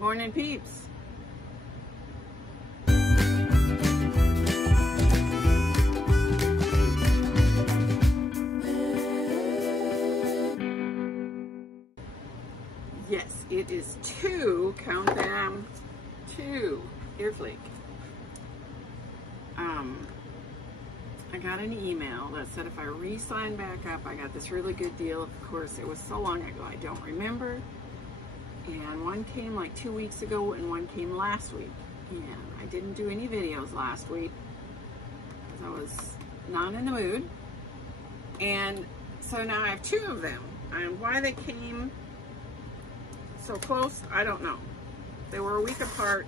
Morning, peeps. Yes, it is 2, count them, 2 EarFleek. I got an email that said if I re-sign back up, I got this really good deal. Of course, it was so long ago, I don't remember. And one came like 2 weeks ago and one came last week. And I didn't do any videos last week because I was not in the mood. And so now I have 2 of them. And why they came so close, I don't know. They were a week apart.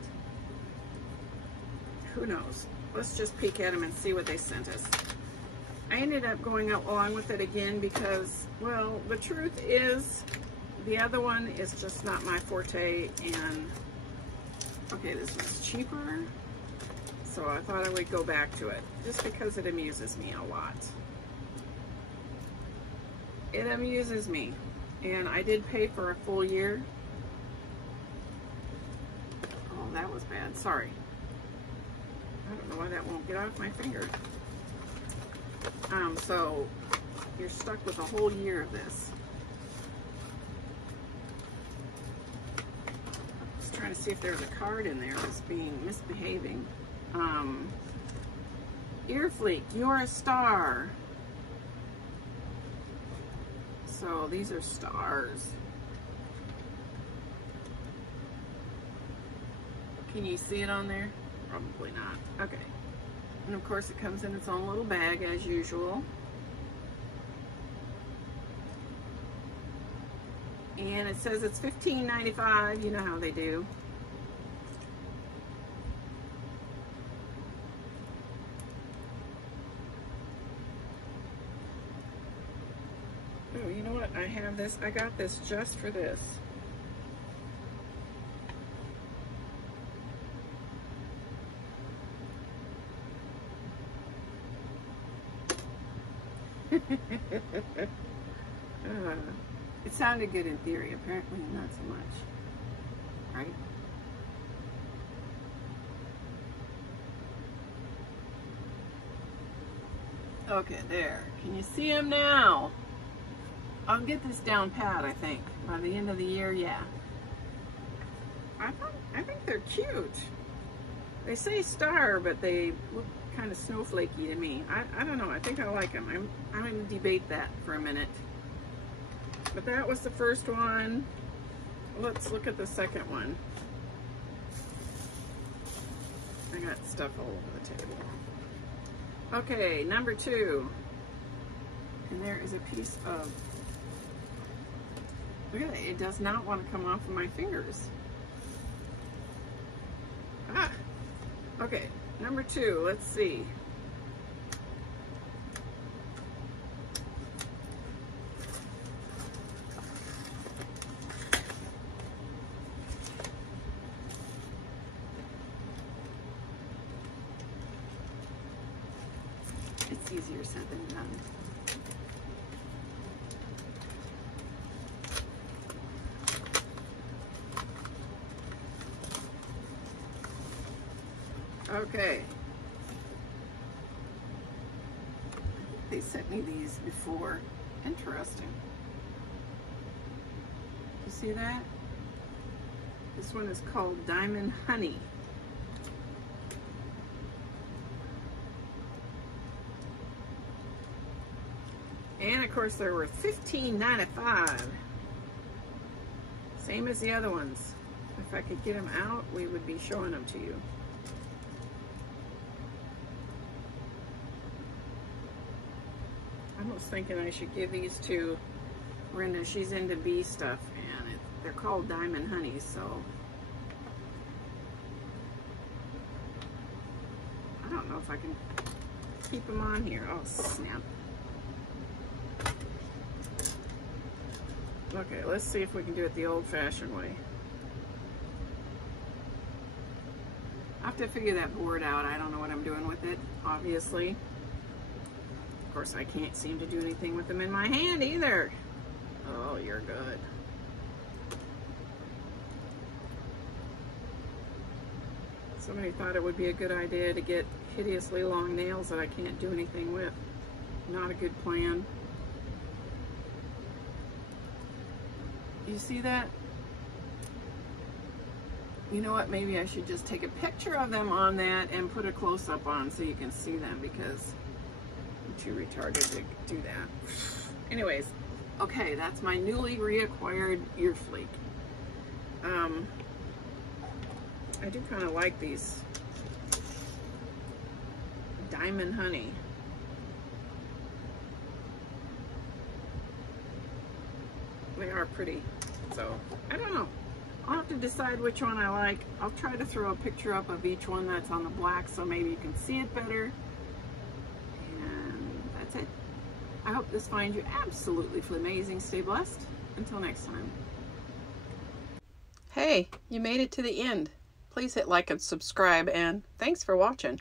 Who knows? Let's just peek at them and see what they sent us. I ended up going along with it again because, well, the truth is the other one is just not my forte, and okay, this one's cheaper, so I thought I would go back to it just because it amuses me a lot. It amuses me, and I did pay for a full year. Oh, that was bad. Sorry. I don't know why that won't get off my finger. So you're stuck with a whole year of this. Just trying to see if there's a card in there that's being misbehaving. EarFleek, you're a star. So these are stars. Can you see it on there? Probably not. Okay. And of course it comes in its own little bag as usual. And it says it's $15.95. You know how they do. Oh, you know what? I have this. I got this just for this. It sounded good in theory, apparently not so much, right? Okay, there. Can you see them now? I'll get this down pat, I think. By the end of the year, yeah. I think they're cute. They say star, but they look kind of snowflakey to me. I don't know. I think I like them. I'm going to debate that for a minute. But that was the first one. Let's look at the second one. I got stuff all over the table. Okay, number 2. And there is a piece of... Look at it. It does not want to come off of my fingers. Ah! Okay, number 2. Let's see. It's easier said than done. Okay. They sent me these before. Interesting. You see that? This one is called Diamond Honey. And of course they're worth $15.95. Same as the other ones. If I could get them out, we would be showing them to you. I was thinking I should give these to Brenda. She's into bee stuff, and they're called Diamond Honeys, so I don't know if I can keep them on here. Oh, snap. Okay, let's see if we can do it the old-fashioned way. I have to figure that board out. I don't know what I'm doing with it, obviously. Of course, I can't seem to do anything with them in my hand either. Oh, you're good. Somebody thought it would be a good idea to get hideously long nails that I can't do anything with. Not a good plan. You see that? You know what, maybe I should just take a picture of them on that and put a close-up on so you can see them, because I'm too retarded to do that. Anyways, okay, that's my newly reacquired EarFleek. I do kind of like these Diamond Honey. They are pretty, so I don't know. I'll have to decide which one I like. I'll try to throw a picture up of each one that's on the black so maybe you can see it better. And that's it. I hope this finds you absolutely flamazing. Stay blessed. Until next time. Hey, you made it to the end. Please hit like and subscribe, and thanks for watching.